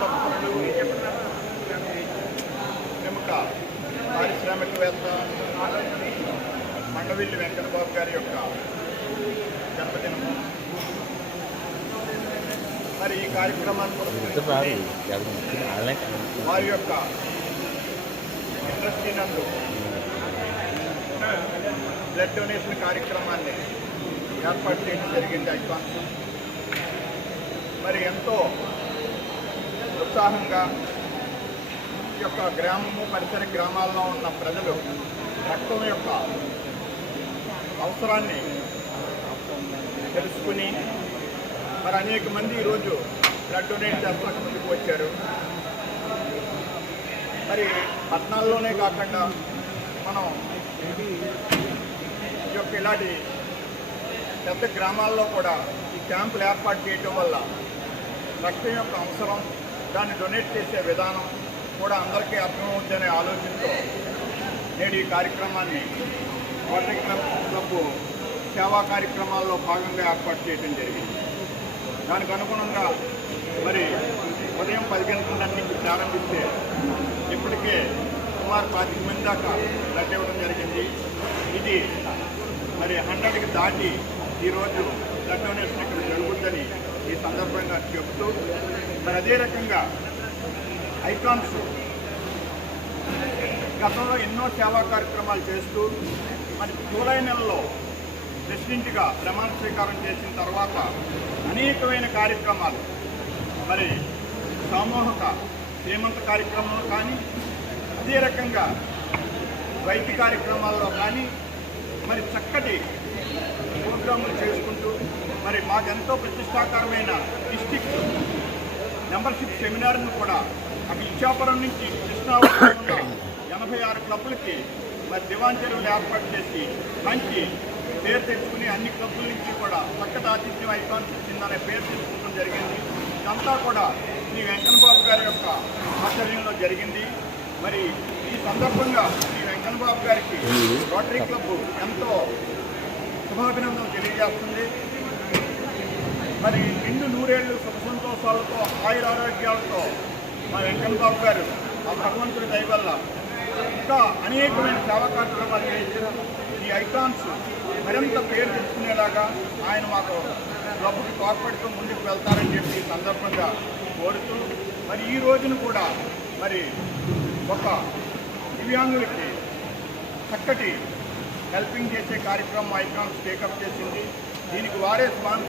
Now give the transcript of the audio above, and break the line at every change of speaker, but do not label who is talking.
తత్పరుడు ప్రముఖ పారిశ్రామికవేత్త మండవిల్లి వెంకటబాబు గారి యొక్క జన్మదినం మరి ఈ కార్యక్రమాన్ని వారి యొక్క ఇండస్ట్రీ నందు బ్లడ్ డొనేషన్ కార్యక్రమాన్ని ఏర్పాటు చేయడం జరిగింది. ఐకాన్ మరి ఎంతో ఉత్సాహంగా ఈ యొక్క గ్రామము పరిసర గ్రామాల్లో ఉన్న ప్రజలు రక్తం యొక్క అవసరాన్ని తెలుసుకుని మరి అనేక మంది ఈరోజు బ్లడ్ డొనేట్ చేస్తాక ముందుకు వచ్చారు. మరి పట్టణాల్లోనే కాకుండా మనం ఈ యొక్క ఇలాంటి పెద్ద గ్రామాల్లో కూడా ఈ క్యాంపులు ఏర్పాటు చేయటం వల్ల రక్తం యొక్క అవసరం దాన్ని డొనేట్ చేసే విధానం కూడా అందరికీ అర్థమవుతుందనే ఆలోచనతో నేడు ఈ కార్యక్రమాన్ని వాటర్ క్లబ్ సేవా కార్యక్రమాల్లో భాగంగా ఏర్పాటు చేయడం జరిగింది. దానికి అనుగుణంగా మరి ఉదయం పది గంటల నుంచి ప్రారంభిస్తే ఇప్పటికే సుమారు పాతిక మంది దాకా లడ్డు ఇవ్వడం జరిగింది. ఇది మరి హండ్రెడ్కి దాటి ఈరోజు లడ్డు డొనేషన్ ఇక్కడ జరుగుతుందని ఈ సందర్భంగా చెబుతూ మరి అదే రకంగా ఐకాన్స్ గతంలో ఎన్నో సేవా కార్యక్రమాలు చేస్తూ మరి జూలై నెలలో ప్రెసిడెంట్గా ప్రమాణ స్వీకారం చేసిన తర్వాత అనేకమైన కార్యక్రమాలు మరి సామూహిక శ్రీమంత కార్యక్రమంలో కానీ అదే రకంగా వైద్య కార్యక్రమాల్లో కానీ మరి చక్కటి ప్రోగ్రాములు చేసుకుంటూ మరి మాకెంతో ప్రతిష్టాకరమైన డిస్టిక్ మెంబర్షిప్ సెమినార్ను కూడా అటు ఇచ్చాపురం నుంచి కృష్ణా ఎనభై ఆరు క్లబ్లకి మరి దివాంచరులు ఏర్పాటు చేసి మంచి పేరు తెచ్చుకుని అన్ని క్లబ్ల నుంచి కూడా చక్కటి ఆతిథ్యం ఐకాన్స్ ఇచ్చిందనే పేరు తెచ్చుకోవడం జరిగింది. ఇదంతా కూడా శ్రీ వెంకన్నబాబు గారి యొక్క ఆధ్వర్యంలో జరిగింది. మరి ఈ సందర్భంగా శ్రీ వెంకన్నబాబు గారికి రోటరీ క్లబ్ ఎంతో శుభాభినందనలు తెలియజేస్తుంది. మరి రెండు నూరేళ్ళు సంతోషాలతో ఆయుర ఆరోగ్యాలతో మా వెంకన్న బాబు గారు ఆ భగవంతుడి దయ వల్ల ఇంకా అనేకమైన సేవా కార్యక్రమాలు చేసిన ఈ ఐకాన్స్ మరింత పేరు తెచ్చుకునేలాగా ఆయన మాకు డబ్బుకి తోడ్పడుతూ ముందుకు వెళ్తారని చెప్పి సందర్భంగా కోరుతూ మరి ఈ రోజున కూడా మరి ఒక దివ్యాంగులకి చక్కటి హెల్పింగ్ చేసే కార్యక్రమం ఐకాన్స్ టేకప్ చేసింది. దీనికి వారే స్వామి